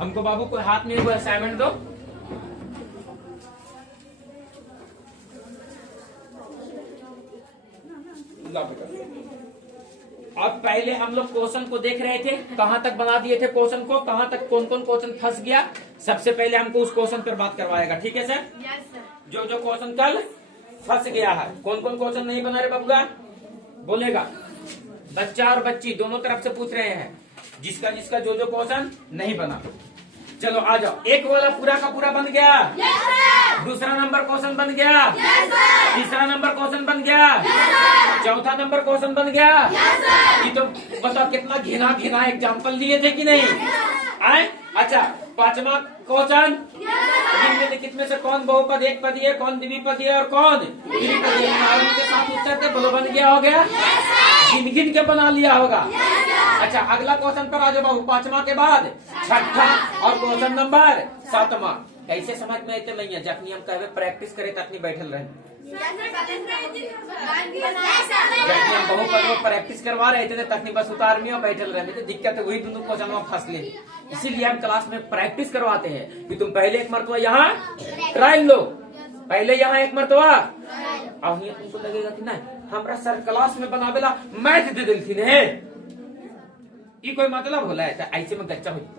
हमको बाबू को हाथ में वो असाइनमेंट दो। अब पहले हम लोग क्वेश्चन को देख रहे थे, कहां तक बना दिए थे क्वेश्चन को, कहां तक कौन कौन क्वेश्चन फंस गया। सबसे पहले हमको उस क्वेश्चन पर बात करवाएगा, ठीक है सर? Yes sir. जो जो क्वेश्चन कल फंस गया है, कौन कौन क्वेश्चन नहीं बना रहे बबुआ बोलेगा। बच्चा और बच्ची दोनों तरफ से पूछ रहे हैं, जिसका जिसका जो जो क्वेश्चन नहीं बना। चलो आ जाओ। एक वाला पूरा का पूरा बन गया। Yes sir. दूसरा नंबर क्वेश्चन बन गया। Yes sir. तीसरा नंबर क्वेश्चन बन गया। Yes sir. चौथा नंबर क्वेश्चन बन गया। Yes sir. ये तो बताओ कितना घिना घिना एग्जाम्पल दिए थे कि नहीं आए। अच्छा, पांचवा क्वेश्चन, निम्नलिखित में से कौन बहुपद एक पदी है, कौन द्विपदी है और कौन त्रिपदी है? उदाहरण के साथ उत्तर दे, बोलो बन गया हो गया। गिन गिन के बना लिया होगा। अच्छा, अगला क्वेश्चन पर आ जाओ बाबू। पांचवा के बाद छठा और क्वेश्चन नंबर सातवां। कैसे समझ में आते नहीं है? जखनी हम कहवे प्रैक्टिस करे तखनी बैठल रहे। जखनी हम बहुपद में प्रैक्टिस करवा रहे थे तखनी बस उतार में बैठल रहे थे। दिक्कत है वही दोनों क्वेश्चन में फंस ले। इसीलिए हम क्लास में प्रैक्टिस करवाते हैं कि तुम पहले एक मरतबा यहाँ ट्रायल लो, पहले यहाँ एक मरतबा। अब ये तुमको लगेगा कि नहीं हमारा सर क्लास में बनावेला मैथ दे दिल थी ने, ये कोई मतलब होला है? तो ऐसे में गच्चा हो जाता।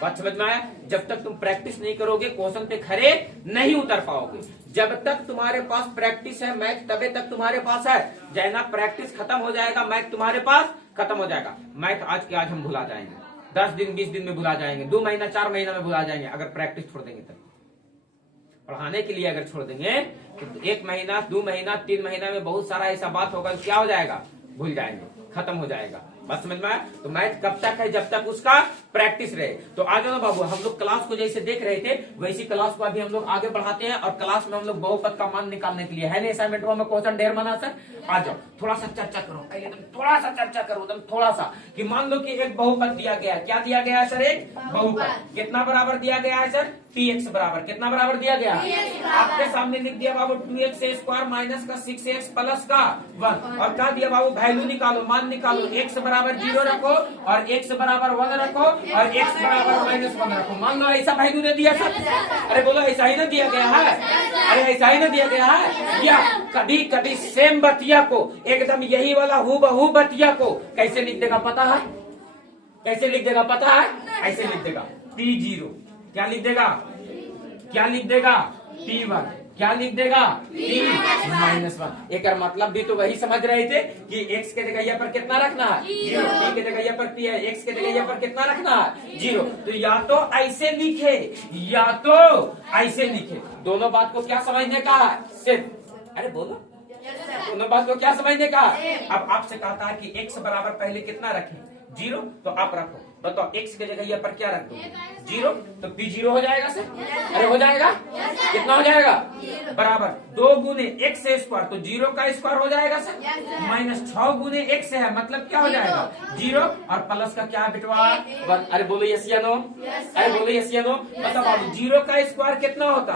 बात समझ में आया? जब तक तुम प्रैक्टिस नहीं करोगे क्वेश्चन पे खरे नहीं उतर पाओगे। जब तक तुम्हारे पास प्रैक्टिस है मैथ तबे तक तुम्हारे पास है। जैना प्रैक्टिस खत्म हो जाएगा मैथ तुम्हारे पास खत्म हो जाएगा। मैथ आज के आज हम भुला जाएंगे, 10 दिन 20 दिन में भुला जाएंगे, 2 महीना 4 महीना में भुला जाएंगे अगर प्रैक्टिस छोड़ देंगे। तब पढ़ाने के लिए अगर छोड़ देंगे तो 1 महीना 2 महीना 3 महीना में बहुत सारा ऐसा बात होगा, क्या हो जाएगा? भूल जाएंगे, खत्म हो जाएगा। बात समझ में आया? तो मैथ कब तक है? जब तक उसका प्रैक्टिस रहे। तो आ जाओ बाबू, हम लोग क्लास को जैसे देख रहे थे वैसी क्लास को अभी हम लोग आगे बढ़ाते हैं। और क्लास में हम लोग बहुपद का मान निकालने के लिए है नहीं असाइनमेंट में क्वेश्चन ढेर बना सर। आ जाओ थोड़ा सा चर्चा करो, थोड़ा सा चर्चा करो एकदम थोड़ा सा, कि मान लो कि एक बहुपद दिया गया है। क्या दिया गया है सर? एक बहुपद। कितना बराबर दिया गया है सर? px बराबर कितना बराबर दिया गया? आपके सामने लिख दिया बाबू 2x² माइनस का 6x प्लस का 1। और क्या दिया बाबू? वैल्यू निकालो, मान निकालो। x बराबर 0 रखो और x बराबर 1 रखो और x बराबर -1 रखो। मान लो ऐसा वैल्यू ने दिया सर। अरे बोलो ऐसा ही ना दिया गया है? अरे ऐसा ही ना दिया गया है? या कभी कभी सेम बतिया को, एकदम यही वाला हूबहू बतिया को कैसे लिख देगा पता है? कैसे लिख देगा पता है? ऐसे लिख देगा p0। क्या लिख देगा? क्या लिख देगा? p1। क्या लिख देगा? p-1। एक मतलब भी तो वही समझ रहे थे कि x के जगह पर कितना रखना है? 0। p के जगह पर p है, x के जगह पर कितना रखना है? 0। तो या तो ऐसे लिखे या तो ऐसे लिखे। दोनों बात को क्या समझने का है? सिर्फ अरे बोलो दोनों बात को क्या समझने का? अब आपसे कहता है कि x बराबर पहले कितना रखें? 0। तो आप रखो, बताओ x के जगह पर क्या रख दो? 0। तो p0 हो जाएगा सर? अरे हो जाएगा। कितना हो जाएगा? बराबर 2 गुने x स्क्वायर, तो 0 का स्क्वायर हो जाएगा सर। -6 गुने x है, मतलब क्या हो जाएगा? 0। और प्लस का क्या है बेटवा? 1। अरे बोलो यस या नो? अरे बोलो यस या नो? बताओ बाबू 0 का स्क्वायर कितना होता?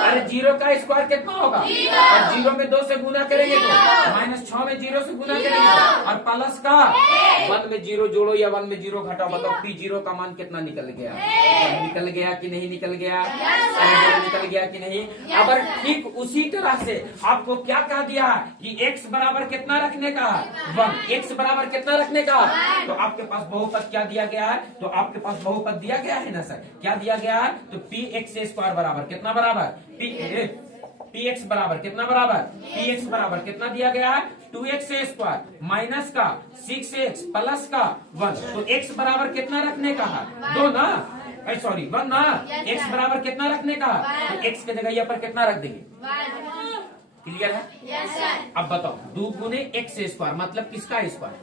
अरे 0 का स्क्वायर कितना होगा? और 0 में 2 से गुना करेंगे तो -6 में 0 से गुना करेंगे और प्लस का 1 में 0 जोड़ो या 1 में 0 घटाओ। बताओ p0 का मान कितना निकल गया? निकल गया कि नहीं निकल गया? निकल गया कि नहीं? अब ठीक उसी तरह से आपको क्या कह दिया कि x बराबर कितना रखने का? 1। x बराबर कितना रखने का? तो आपके पास बहुपद क्या दिया गया है? तो आपके पास बहुपद दिया गया है ना सर? क्या दिया गया है? तो px² बराबर कितना बराबर? px बराबर कितना बराबर? px बराबर कितना दिया गया है? 2x² माइनस का 6x प्लस का 1। तो x बराबर कितना रखने का है? 2 ना? सॉरी 1 ना? x बराबर कितना रखने का? तो x के जगह पर कितना रख देंगे? क्लियर है? अब बताओ 2 गुने x² मतलब किसका स्क्वायर?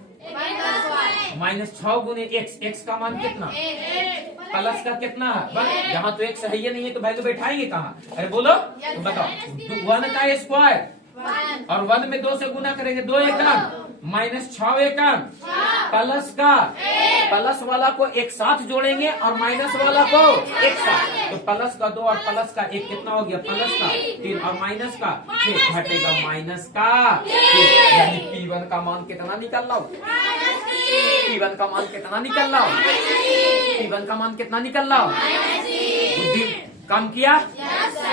-6 गुने x का मान कितना? प्लस का कितना? 1। यहाँ तो x है ही नहीं है तो वैल्यू बैठाएंगे कहाँ? अरे बोलो तो बताओ 1 का स्क्वायर और 1 में 2 से गुना करेंगे, 2 एकम -6 एकम प्लस का प्लस वाला को एक साथ जोड़ेंगे और माइनस वाला को एक साथ। तो प्लस का 2 और प्लस का 1 कितना हो गया? प्लस का 3 और माइनस का 6 घटेगा माइनस का 3। यानी p1 का मान कितना निकल रहा हो? p1 का मान कितना निकल रहा हो? p1 वन का मान कितना निकल रहा हो? बुद्धि काम किया।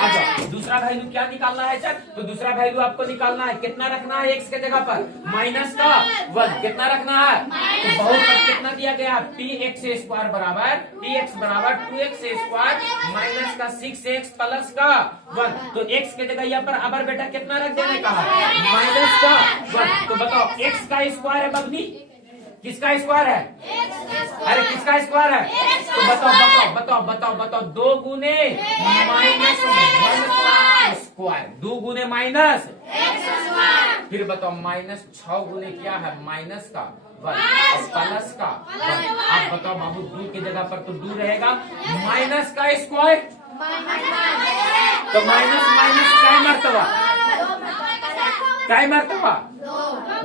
अच्छा दूसरा वैल्यू क्या निकालना है सर? तो दूसरा वैल्यू आपको निकालना है, कितना रखना है एक्स के जगह पर? माइनस का 1 कितना रखना है? तो बहुपद कितना दिया गया? पी एक्स स्क्वायर बराबर 2x स्क्वायर माइनस का 6x प्लस का 1। तो x के जगह यहाँ पर अबर बेटा कितना रख देने का है? माइनस का 1। तो बताओ x का स्क्वायर है बबनी, किसका स्क्वायर है? अरे किसका स्क्वायर है? तो बताओ 2 गुने माइनस 1 का स्क्वायर, 2 गुने माइनस, फिर बताओ माइनस 6 गुने क्या है? माइनस का 1 प्लस का 1। आप बताओ बाबू 2 की जगह पर तो 2 रहेगा, माइनस का स्क्वायर, तो माइनस माइनस क्या मर्तबा? क्या मर्तबा?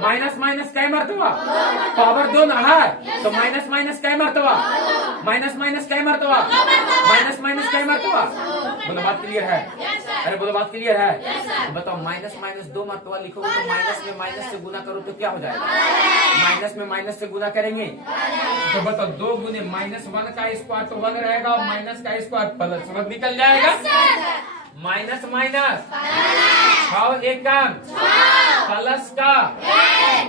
माइनस माइनस क्या मर्तबा? पावर 2 ना है, तो माइनस माइनस क्या मर्तबा? माइनस माइनस क्या मर्तबा? माइनस माइनस क्या मर्तबा? बोलो बात क्लियर है? अरे बोलो बात क्लियर है? तो बताओ माइनस माइनस 2 मर्तबा लिखोगे तो माइनस में माइनस से गुना करो तो क्या हो जाएगा? माइनस में माइनस से गुना करेंगे तो बताओ 2 गुने माइनस 1 का स्क्वायर तो 1 रहेगा और माइनस का स्क्वायर प्लस 1 निकल जाएगा। माइनस माइनस 6 एकम प्लस का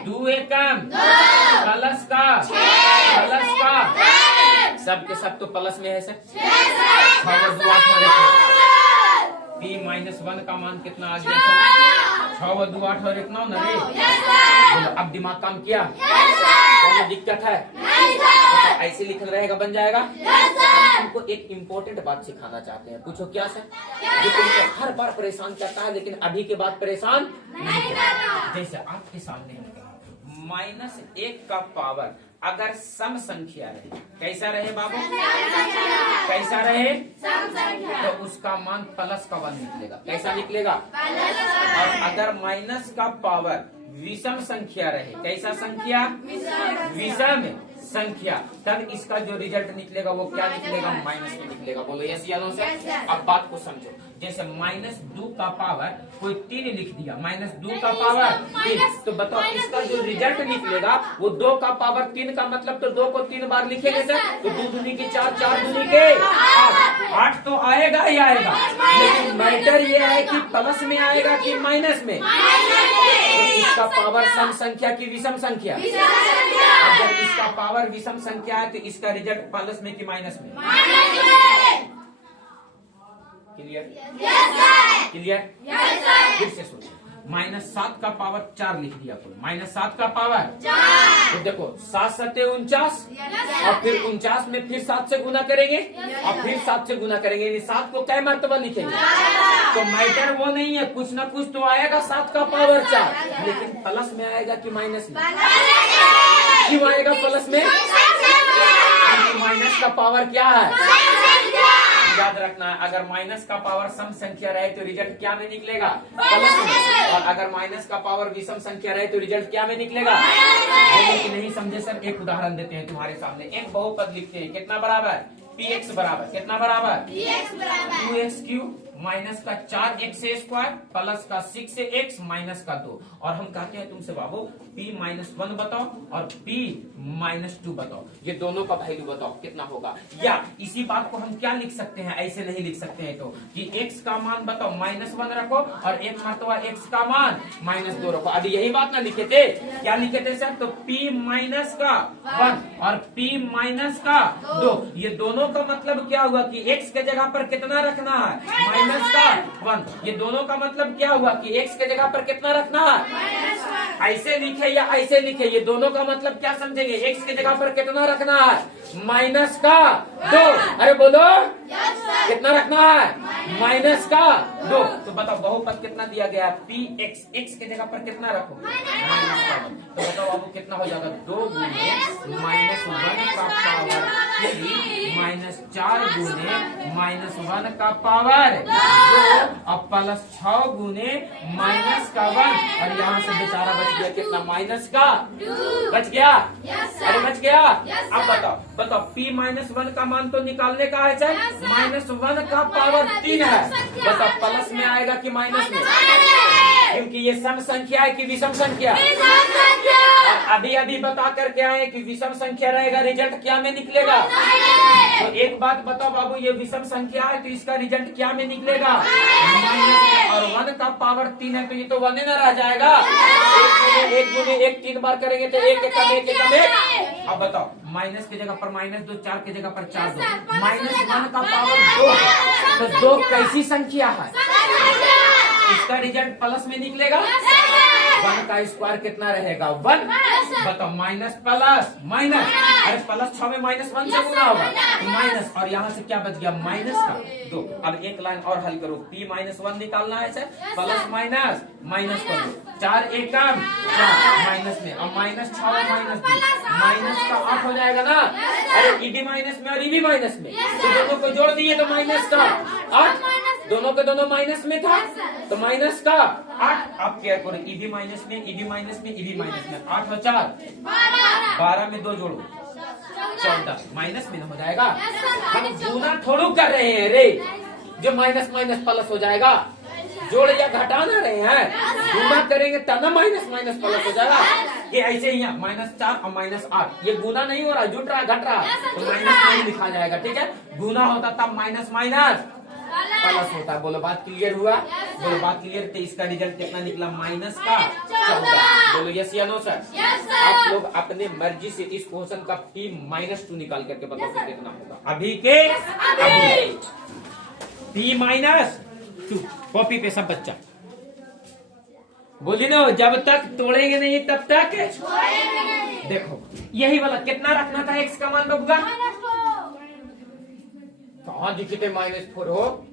2 एकम प्लस का सब के सब तो प्लस में है सर। पी माइनस 1 का मान कितना आ गया सर? 6 व 2 8 और 1 9 ना रे। बोलो अब दिमाग काम किया? कोई दिक्कत है? तो ऐसे लिखल रहेगा, बन जाएगा। तुमको एक इम्पोर्टेंट बात सिखाना चाहते हैं, पूछो क्या सर? जो तुमको हर बार परेशान करता है लेकिन अभी के बाद परेशान नहीं करता। जैसे आपके सामने -1 का पावर अगर सम संख्या रहे, कैसा रहे बाबू? कैसा रहे? तो उसका मान प्लस का 1 निकलेगा। कैसा निकलेगा? और अगर माइनस का पावर विषम संख्या रहे, कैसा संख्या? विषम संख्या, तब इसका जो रिजल्ट निकलेगा वो क्या निकलेगा? माइनस में निकलेगा। बोलो यस या नो सर? अब बात को समझो। जैसे -2 का पावर कोई 3 लिख दिया, -2 का पावर 3, तो बताओ इसका जो रिजल्ट निकलेगा वो 2 का पावर 3 का मतलब तो 2 को 3 बार लिखेंगे सर, तो 2 दूनी की 4, 4 दूनी के 8 तो आएगा ही आएगा। लेकिन मैटर ये है कि प्लस में आएगा कि माइनस में? तो इसका पावर सम संख्या की विषम संख्या? अगर इसका पावर विषम संख्या है तो इसका रिजल्ट प्लस में कि माइनस में? क्लियर? क्लियर? फिर से सोचो, -7 का पावर 4 लिख दिया कोई, -7 का पावर 4। तो देखो 7 7 49 और फिर 49 में फिर 7 से गुना करेंगे और फिर 7 से गुना करेंगे, यानी 7 को क्या मर्तबा लिखेंगे? तो मैटर वो नहीं है, कुछ ना कुछ तो आएगा 7 का पावर 4, लेकिन प्लस में आएगा कि माइनस में? क्यों आएगा प्लस में? माइनस का पावर क्या है? याद रखना है, अगर माइनस का पावर सम संख्या रहे तो रिजल्ट क्या में निकलेगा? प्लस में। और अगर माइनस का पावर विषम संख्या रहे तो रिजल्ट क्या में निकलेगा? नहीं समझे सर? एक उदाहरण देते हैं तुम्हारे सामने। एक बहुपद लिखते हैं, कितना बराबर? px बराबर कितना बराबर? 2x क्यूब माइनस का 4x स्क्वायर प्लस का 6x माइनस का 2। और हम कहते हैं तुमसे बाबू p-1 बताओ और p-2 बताओ, ये दोनों का वैल्यू बताओ कितना होगा। या इसी बात को हम क्या लिख सकते हैं, ऐसे नहीं लिख सकते हैं तो कि x का मान बताओ -1 रखो और एक मरतबा x का मान -2 रखो। अभी यही बात ना लिखे थे? क्या लिखे थे सर? तो p-1 और p-2, ये दोनों का मतलब क्या हुआ कि x के जगह पर कितना रखना है? -1। ये दोनों का मतलब क्या हुआ कि x के जगह पर कितना रखना है? ऐसे लिखे या ऐसे लिखे, ये दोनों का मतलब क्या समझेंगे? x के जगह पर कितना रखना है? -2। अरे बोलो कितना रखना है? -2। तो बताओ बहुपद कितना दिया गया? px, x के जगह पर कितना रखो? -1। तो बताओ बाबू कितना हो जाएगा? 2 गुने -1 का पावर 3 -4 गुने -1 का पावर 2 और प्लस 6 गुने -1 और यहाँ से बेचारा बच गया कितना? माइनस का बच गया। अरे बच गया। अब बताओ p-1 का मान तो निकालने का है सर, -1 का पावर 3 है। बताओ प्लस में आएगा कि माइनस में? क्योंकि ये सम संख्या है कि विषम संख्या? अभी बता करके आए कि विषम संख्या रहेगा, रिजल्ट क्या में निकलेगा? तो बात बताओ बाबू, ये विषम संख्या है तो इसका रिजल्ट क्या में निकलेगा? माइनस। और 1 का पावर 3 है तो ये तो 1 ही ना रह जाएगा। एक गुने एक 3 बार करेंगे तो एक कम एक। अब बताओ, माइनस की जगह पर -2, 4 की जगह पर 4 दो, -1 का पावर 2 है तो 2 कैसी संख्या है? इसका रिजल्ट प्लस में निकलेगा। 1 का स्क्वायर कितना रहेगा? 1। बताओ, माइनस प्लस माइनस, अरे प्लस 6 में -1 से गुना होगा तो माइनस, और यहाँ से क्या बच गया? माइनस का 2। अब एक लाइन और हल करो, p-1 निकालना है सर, प्लस माइनस माइनस कर दो, 4 एकम 4 माइनस में, अब -6 में -2, माइनस का 8 हो जाएगा ना। अरे ईडी माइनस में और ईबी माइनस में, तो दोनों को जोड़ दिए तो माइनस का 8, दोनों के दोनों माइनस में था तो माइनस का 8। आप क्या करो, ईबी माइनस में, ईडी माइनस में, ईबी माइनस में, 8 और 4 12 में 2 जोड़ो 14, माइनस में हो जाएगा। हम गुना थोड़ा कर रहे हैं रे, जो माइनस माइनस प्लस हो जाएगा। जोड़ या घटा ना रहे हैं, गुना करेंगे तब ना माइनस माइनस प्लस हो जाएगा। ये ऐसे ही है, -4 और -8, ये गुना नहीं हो रहा, जुट रहा घट रहा, तो माइनस नहीं लिखा जाएगा। ठीक है, गुना होता तब माइनस माइनस प्लस होता है। बोलो बात क्लियर हुआ? बोलो बात क्लियर। तो इसका रिजल्ट कितना निकला? माइनस का 14। बोलो यस या नो सर? आप लोग अपने मर्जी से इस क्वेश्चन का p-2 निकाल करके बताओ कि कितना होगा। अभी के अभी p-2 कॉपी पे सब बच्चा बोली ना, जब तक तोड़ेंगे नहीं तब तक देखो। यही वाला कितना रखना था x का मान बबुआ? कहाँ दिखे थे -4 हो?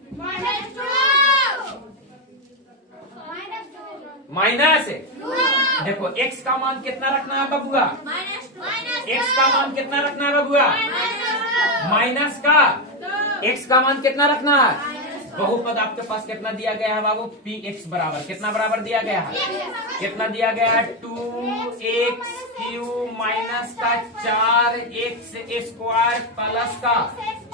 माइनस। देखो x का मान कितना रखना है बबुआ? x का मान कितना रखना है बबुआ? माइनस का x का मान कितना रखना है? बहुपद आपके पास कितना दिया गया है बाबू? px बराबर कितना बराबर दिया गया है? कितना दिया गया है? 2x³ माइनस का 4x स्क्वायर प्लस का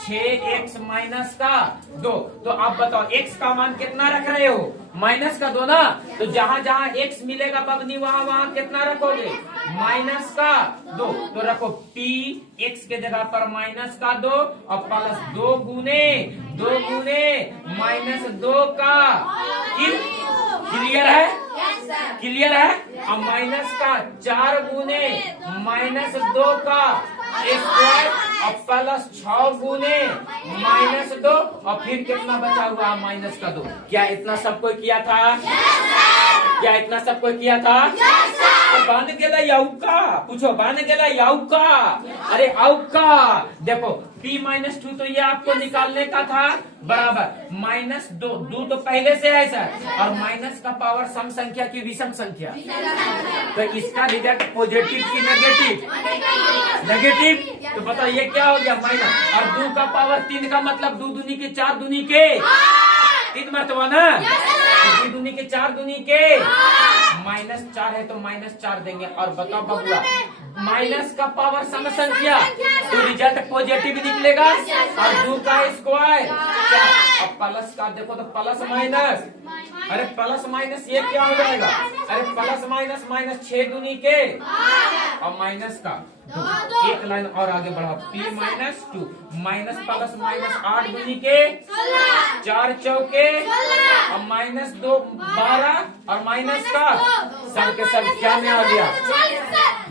6x माइनस का 2। तो आप बताओ x का मान कितना रख रहे हो? माइनस का 2 ना, तो जहाँ जहाँ x मिलेगा बबनी वहाँ वहाँ कितना रखोगे? माइनस का 2। तो रखो p x के जगह पर माइनस का 2 और प्लस 2 गुने -2 का। क्लियर है? क्लियर है? अब माइनस का 4 गुने -2 का स्क्वायर और प्लस 6 गुने -2 और फिर कितना बचा हुआ? माइनस का 2। क्या इतना सबको किया था? क्या इतना सबको किया था? बांध गेला याउका, पूछो बांध गेला याउका? अरे औका। देखो p-2 तो ये आपको निकालने का था बराबर -2 तो पहले से है सर, और माइनस का पावर सम संख्या की विषम संख्या, तो इसका रिजल्ट पॉजिटिव की नेगेटिव? नेगेटिव। तो बताओ ये क्या हो गया? माइनस। और 2 का पावर 3 का मतलब 2 दूनी के 4 दूनी के 3 मरतबा ना, 2 दूनी के 4 दूनी के -4 है तो -4 देंगे। और बताओ बबुआ, माइनस का पावर सम संख्या तो रिजल्ट पॉजिटिव निकलेगा, और 2 का स्क्वायर अब प्लस का देखो तो प्लस माइनस, अरे प्लस माइनस ये क्या हो जाएगा? अरे प्लस माइनस माइनस 6 दूनी के और माइनस का 2। एक लाइन और आगे बढ़ाओ, p-2 माइनस प्लस माइनस 8 दूनी के 4 चौके और -2 12 और माइनस का सब के सब क्या में आ गया?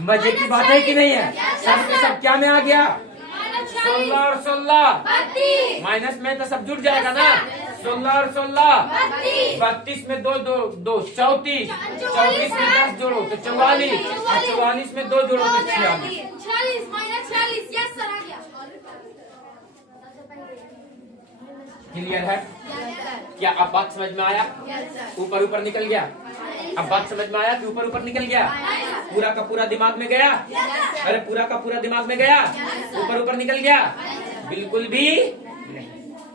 मजे की बात है कि नहीं है? सब के सब क्या में आ गया? 16 और 16 माइनस में तो सब जुड़ जाएगा ना। 16 और 16 32 में 2 34 34 में 10 जोड़ो तो 44 और 44 में 2 जोड़ो तो 46 क्लियर है? क्या अब बात समझ में आया? ऊपर ऊपर निकल गया? अब बात समझ में आया कि ऊपर ऊपर निकल गया? पूरा का पूरा दिमाग में गया? अरे पूरा का पूरा दिमाग में गया? ऊपर ऊपर निकल गया? बिल्कुल भी नहीं।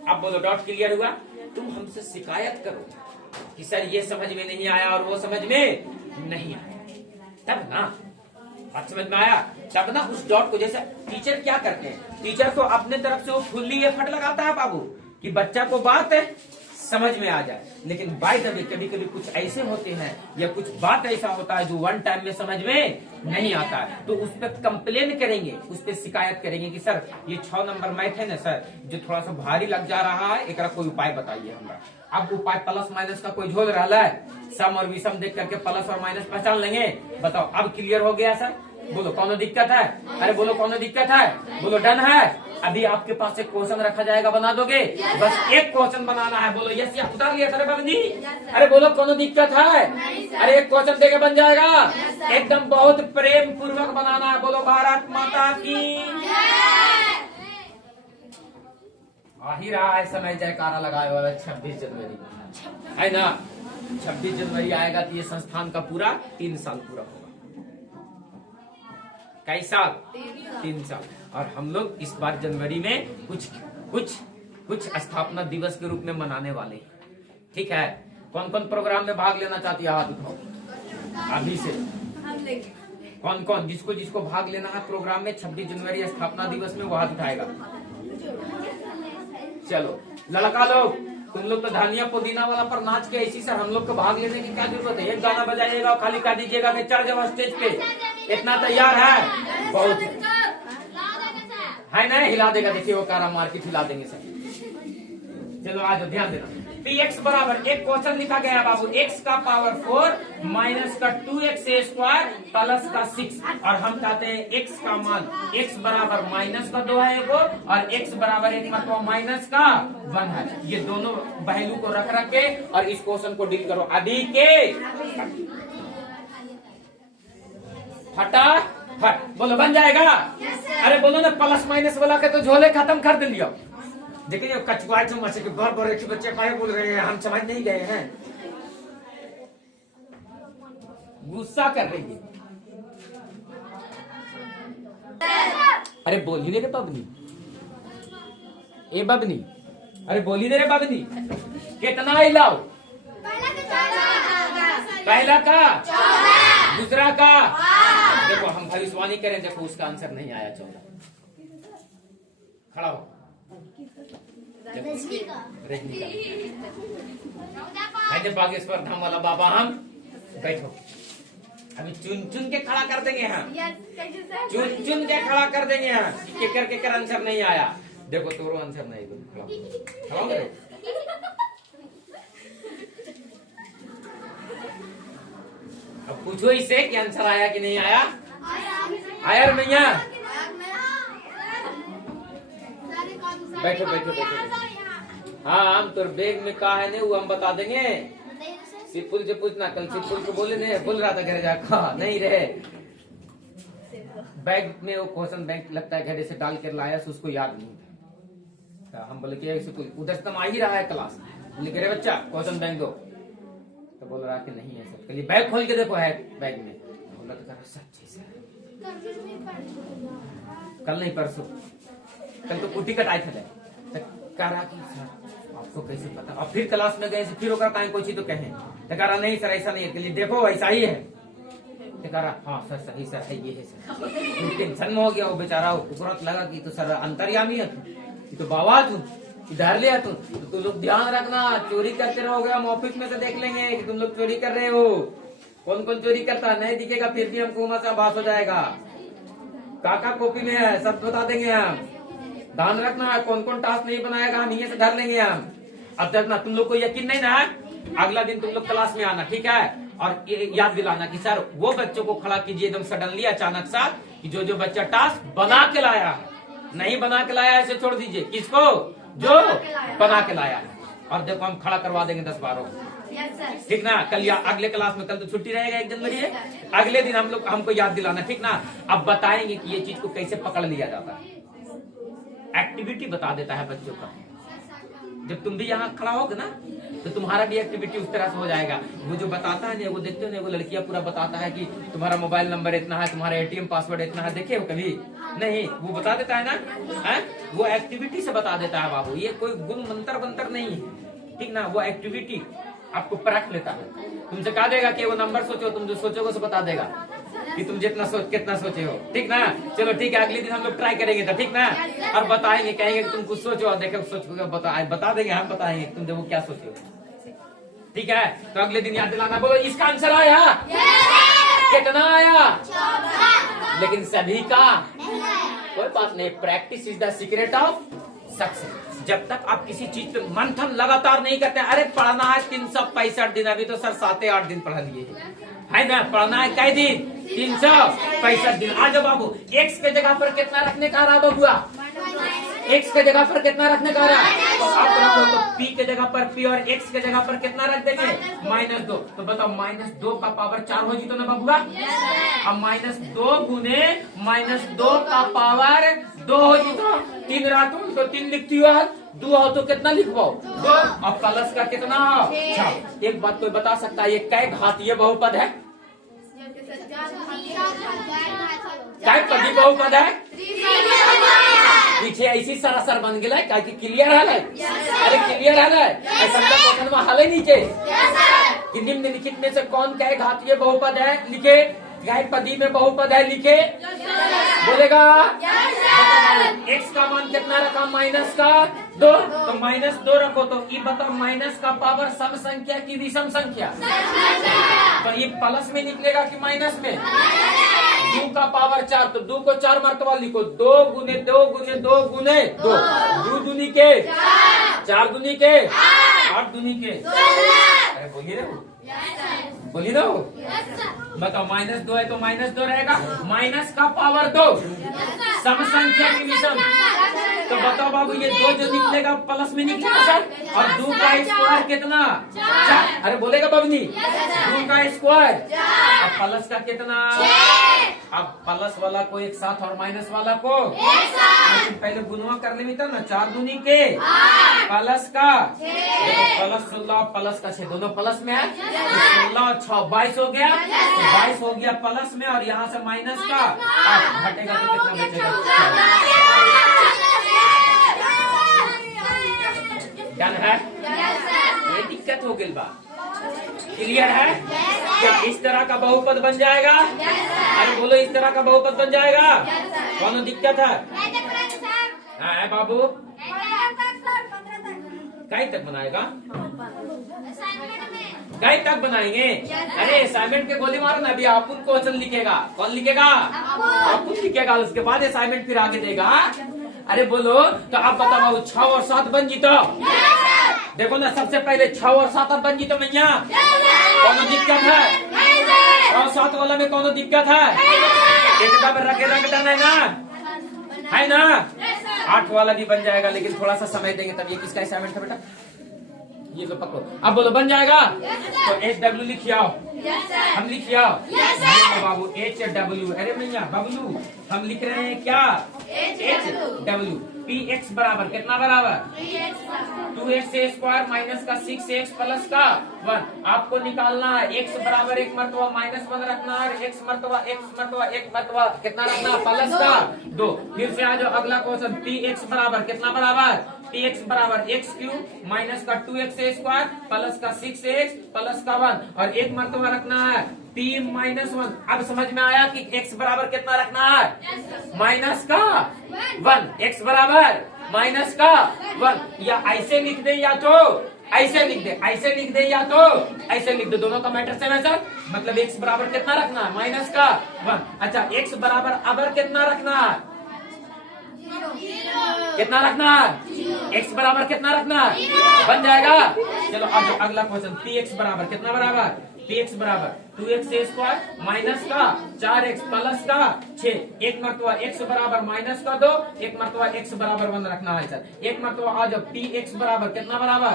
अब बोलो डॉट क्लियर हुआ? तुम हमसे शिकायत करो कि सर ये समझ में नहीं आया और वो समझ में नहीं आया, तब ना बात समझ में आया, तब ना उस डॉट को, जैसे टीचर क्या करते हैं, टीचर को अपने तरफ से वो फुल्ली एफर्ट लगाता है बाबू कि बच्चा को बात समझ में आ जाए। लेकिन बाय द वे कभी कभी कुछ ऐसे होते हैं या कुछ बात ऐसा होता है जो वन टाइम में समझ में नहीं आता है, तो उस पर कंप्लेन करेंगे, उस पर शिकायत करेंगे कि सर ये 6 नंबर मैथ है ना सर, जो थोड़ा सा भारी लग जा रहा है, एक कोई उपाय बताइए हमरा। अब उपाय प्लस माइनस का कोई झोल रहा है, सम और विषम देख करके प्लस और माइनस पहचान लेंगे। बताओ अब क्लियर हो गया सर? बोलो कौन दिक्कत है? अरे बोलो कौन दिक्कत है? बोलो डन है। अभी आपके पास एक क्वेश्चन रखा जाएगा, बना दोगे? बस एक क्वेश्चन बनाना है। बोलो यस या उतार लिया सर बबन जी? अरे बोलो कौन दिक्कत है? अरे एक क्वेश्चन देके बन जाएगा, एकदम बहुत प्रेम पूर्वक बनाना है। बोलो भारत माता की। आ ही रहा है समय जयकारा लगाए वाला 26 जनवरी है ना। 26 जनवरी आएगा तो ये संस्थान का पूरा 3 साल पूरा होगा। कई साल? 3 साल। और हम लोग इस बार जनवरी में कुछ स्थापना दिवस के रूप में मनाने वाले हैं। ठीक है, कौन कौन प्रोग्राम में भाग लेना चाहती है हाथ उठाओ अभी से। कौन कौन जिसको जिसको भाग लेना है प्रोग्राम में 26 जनवरी स्थापना दिवस में, वो हाथ उठाएगा। चलो लड़का लोग, तुम लोग तो धनिया पुदीना वाला पर नाच के ऐसी सर, हम लोग को भाग लेने की क्या जरूरत है? एक गाना बजाइएगा और खाली कह दीजिएगा कि चढ़ जाओ स्टेज पे। इतना तैयार है? बहुत है ना, हिला देगा। देखिए वो कारा मार्केट हिला देंगे सर। चलो आज ध्यान देना। px बराबर एक क्वेश्चन लिखा गया है बाबू, x का पावर 4 माइनस का 2x स्क्वायर प्लस का 6। और हम चाहते हैं x का मान, x बराबर माइनस का 2 है एगो, और x बराबर एक मतलब माइनस का 1 है। ये दोनों पहलू को रख के और इस क्वेश्चन को डील करो अभी के फटाफट। बोलो बन जाएगा? अरे बोलो ना, प्लस माइनस वाला के तो झोले खत्म कर दिया। देखिए कचुआ चम्मच के बहुत बड़े बच्चे काहे बोल रहे हैं, हम समझ नहीं गए हैं, गुस्सा कर रही है। अरे बोली दे रे बबनी, ए बबनी, अरे बोली दे रे बबनी, कितना हिलाओ? पहला का, दूसरा का। देखो हम भविष्यवाणी करें, देखो उसका आंसर नहीं आया 14। खड़ा हो। बागेश्वर धाम वाला बाबा, हम बैठो। अभी चुन चुन के खड़ा कर देंगे हम, चुन चुन के खड़ा कर देंगे हम। केकर आंसर नहीं आया, देखो तोरो आंसर नहीं। खड़ा हो गए। अब पूछो इससे कि आंसर आया कि नहीं आया? आया भैया? बैठो बैठो बैठो। हाँ हम तो बैग में कहा है नहीं, वो हम बता देंगे। सिपुल से पूछना, कल सिपुल को बोले नहीं, बोल रहा था घर जाकर नहीं रहे। बैग में वो क्वेश्चन बैंक लगता है घर से डाल कर लाया, उसको याद नहीं था। हम बोले कि सिपुल उधर से आ ही रहा है क्लास, बोले कि बच्चा क्वेश्चन बैंक दो, तो बोल रहा कि नहीं है सर। कल बैग खोल के देखो है बैग में, बोला तो सच्ची सर। कल नहीं परसों, कल तो कुटी कटाई थे, कह रहा कि सर आपको कैसे पता? और फिर क्लास में गए फिर होकर कहीं कोई चीज तो कहें, तो कह रहा नहीं सर ऐसा नहीं है, देखो ऐसा ही है। तो कह रहा हाँ सर सही सर है, ये है सर। टेंशन में हो गया वो बेचारा, तुरंत लगा कि तो सर अंतर्यामी है तू, तो बाबा तू इधर ले तू। तो तुम लोग ध्यान रखना, चोरी करते रहोगे हम ऑफिस में से देख लेंगे कि तुम लोग चोरी कर रहे हो। कौन कौन चोरी करता है नहीं दिखेगा, फिर भी हमको मसा बात हो जाएगा। काका कॉपी में है, सब बता देंगे हम। ध्यान रखना, कौन कौन टास्क नहीं बनाएगा हम यहीं से धर लेंगे हम। अब देखना तुम लोग को यकीन नहीं ना, अगला दिन तुम लोग क्लास में आना, ठीक है? और याद दिलाना कि सर वो बच्चों को खड़ा कीजिए एकदम सडनली अचानक सा, कि जो जो बच्चा टास्क बना के लाया है, नहीं बना के लाया ऐसे छोड़ दीजिए। किसको? जो बना के लाया है। और देखो हम खड़ा करवा देंगे 10-12, ठीक ना? कल या अगले क्लास में, कल तो छुट्टी रहेगा 1 जनवरी है, अगले दिन हम लोग हमको याद दिलाना, ठीक ना? अब बताएंगे कि ये चीज को कैसे पकड़ लिया जाता है। एक्टिविटी बता देता है बच्चों का। जब तुम भी यहाँ खड़ा होगे ना, तो तुम्हारा भी एक्टिविटी उस तरह से हो जाएगा। वो जो बताता है ना, वो देखते हो ना, वो लड़कियां पूरा बताता है कि तुम्हारा मोबाइल नंबर इतना है, तुम्हारा एटीएम पासवर्ड इतना है। देखे हो कभी? नहीं, वो बता देता है ना, है? वो एक्टिविटी से बता देता है बाबू। ये कोई गुण मंत्र बंतर नहीं है, ठीक ना? वो एक्टिविटी आपको परख लेता है। तुमसे कहा देगा कि वो नंबर सोचो, तुम जो सोचोगे उसे बता देगा। कि तुम जितना कितना सोचे हो, ठीक ना। चलो ठीक है, अगले दिन हम लोग ट्राई करेंगे तो, ठीक ना। और बताएंगे, कहेंगे कि तुम कुछ सोचो और देखो सोचोगे, बता देंगे, हम बताएंगे तुम देखो क्या सोचे हो, ठीक है। तो अगले दिन याद दिलाना। बोलो इसका आंसर आया? कितना आया? लेकिन सभी का कोई बात नहीं, practice is the secret of success. जब तक आप किसी चीज पे मंथन लगातार नहीं करते, अरे पढ़ना है 365 दिन, अभी तो सर 7-8 दिन पढ़ा लिए है ना। पढ़ना है कई दिन? 365 दिन। आ जाओ बाबू, एक्स के जगह पर कितना रखने का रहा बबुआ? एक्स के जगह पर कितना रखने का रहा? तो आप रखो तो पी के जगह पर पी, और एक्स के जगह पर कितना रख देंगे? -2। तो बताओ -2 का पावर 4 हो जी तो ना बबुआ। अब -2 गुने -2 का पावर 2 हो जी तो 3 रातों तो 3 लिखती हो, 2 हो तो कितना लिखवाओ? 2। अब प्लस का कितना हो? 6। एक बात कोई बता सकता है, ये कै घातीय बहुपद है? कै पदी बहुपद है? पीछे ऐसी सरासर बन गया है कि क्लियर है। अरे क्लियर है, ऐसा क्वेश्चन में हाल नीचे कि निम्नलिखित में से कौन कै घातीय बहुपद है? लिखे। कै पदी में बहुपद है? लिखे। बोलेगा एक्स का मान कितना रखा? -2। तो -2 रखो तो ये बताओ, माइनस का पावर सम संख्या की विषम संख्या? तो ये प्लस में निकलेगा कि माइनस में? 2 का पावर 4, तो 2 को 4 मरतबा लिखो। 2 गुने 2 गुने 2 गुने 2, 2 दूनी के 4 दूनी के 8 दूनी के। अरे बोलिए ना, बोलिए ना। बताओ -2 है तो -2 रहेगा। माइनस का पावर 2 सम संख्या की विषम। तो बताओ बाबू, ये 2 जो निकलेगा प्लस में निकलेगा सर, और 2 का स्क्वायर कितना? 4। अरे बोलेगा बबनी, 2 का स्क्वायर। अब प्लस का कितना? अब प्लस वाला को एक साथ और माइनस वाला को लेकिन पहले गुणवा कर ले था ना। 4 दूनी के प्लस का प्लस 16 प्लस का 6, दोनों प्लस में है। 16 और 6 22 हो गया। 22 हो गया प्लस में, और यहाँ से माइनस का 8 घटेगा तो कितना बचेगा? क्या है? ये दिक्कत हो गई बा। क्लियर है? क्या इस तरह का बहुपद बन जाएगा? अरे बोलो, इस तरह का बहुपद बन जाएगा? कौन दिक्कत है? है बाबू, कई तक बनाएगा? कई तक बनाएंगे? अरे असाइनमेंट के गोली मारो ना, अभी आपुन क्वेश्चन लिखेगा। कौन लिखेगा? आपुन लिखेगा, उसके बाद असाइनमेंट फिर आगे देगा। अरे बोलो, तो आप बताओ 6 और 7 बन जीतो? देखो ना, सबसे पहले 6 और 7 अब बन जीतो मैया। कौन दिक्कत है? और 7 वाला में कौन दिक्कत है? एकदम रंग डालना है ना। 8 वाला भी बन जाएगा, लेकिन थोड़ा सा समय देंगे तब। ये किसका असाइनमेंट है बेटा? ये तो पकड़ो। अब बोलो बन जाएगा? तो HW लिखिए आओ। हम लिखिए आओ बाबू, HW। अरे भैया बबलू, हम लिख रहे हैं क्या? HW। PX बराबर कितना बराबर? 2x² माइनस का 6x प्लस का 1। आपको निकालना है x बराबर 1 मरतबा -1 रखना है, x मरतबा 1 मरतबा कितना रखना है? प्लस का 2। फिर से आ जाओ अगला क्वेश्चन। PX बराबर कितना बराबर? PX बराबर x³ माइनस का 2x² प्लस का 6x प्लस का 1, और 1 मरतबा रखना है P-1। अब समझ में आया कि x बराबर कितना रखना है? माइनस का 1। x बराबर माइनस का 1, या ऐसे लिख दे या तो ऐसे लिख दे, ऐसे लिख दे या तो ऐसे लिख दे। दोनों का मैटर सेम है सर। मतलब x बराबर कितना रखना है? माइनस का 1। अच्छा, x बराबर अबर कितना रखना है? कितना रखना है? x बराबर कितना रखना है? बन जाएगा। चलो अब अगला क्वेश्चन। Px बराबर कितना बराबर? Px बराबर 2x² माइनस का 4x प्लस का 6। 1 मरतबा x बराबर माइनस का 2, 1 मरतबा x बराबर 1 रखना है सर। 1 मरतबा आ जाओ। Px बराबर कितना बराबर?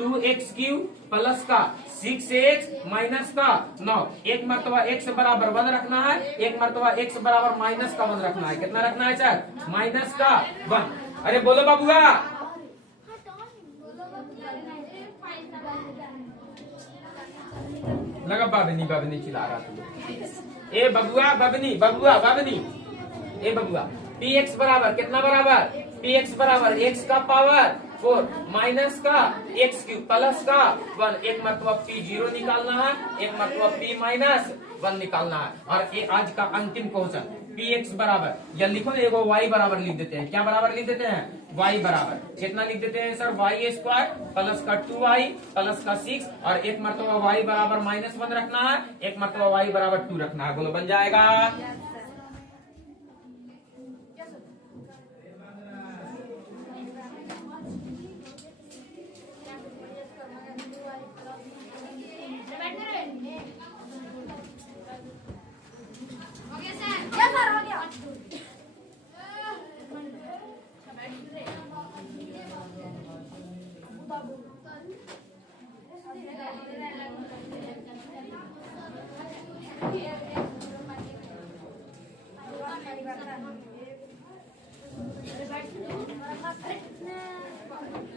2x³ प्लस का 6x माइनस का 9। 1 मरतबा x बराबर 1 रखना है, 1 मरतबा x बराबर माइनस का 1 रखना है। कितना रखना है सर? माइनस का 1। अरे बोलो बाबूआ, लगा बाबनी बाबनी चिल्ला रहा तू। ए बबुआ बबनी, बबुआ बबनी, ए बबुआ। Px बराबर कितना बराबर? Px बराबर x का पावर 4 माइनस का एक्स क्यूब प्लस का 1, एक मरतबा पी 0 निकालना है, एक मरतबा पी माइनस 1 निकालना है। और ये आज का अंतिम क्वेश्चन पी एक्स बराबर, या लिखो ना एगो वाई बराबर लिख देते हैं। क्या बराबर लिख देते हैं? वाई बराबर कितना लिख देते हैं सर? वाई स्क्वायर प्लस का 2y प्लस का 6, और एक मरतबा वाई बराबर -1 रखना है, एक मरतबा वाई बराबर 2 रखना है। बोलो बन जाएगा?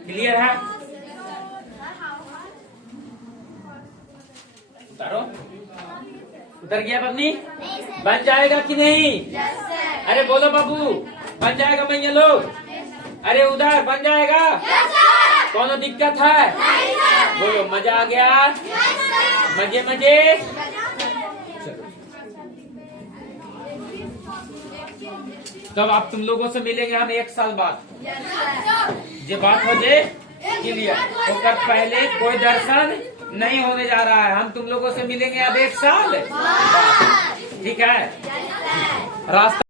क्लियर है? उतारो। उतर गया पत्नी? बन जाएगा कि नहीं? अरे बोलो बाबू, बन जाएगा भैया लोग? अरे उधर बन जाएगा? कौन दिक्कत है? बोलो मजा आ गया? मजे मजे। तब आप तुम लोगों से मिलेंगे हम 1 साल बाद। ये बात हो जाए क्लियर होकर पहले कोई दर्शन नहीं होने जा रहा है। हम तुम लोगों से मिलेंगे अब 1 साल। ठीक है? रास्ता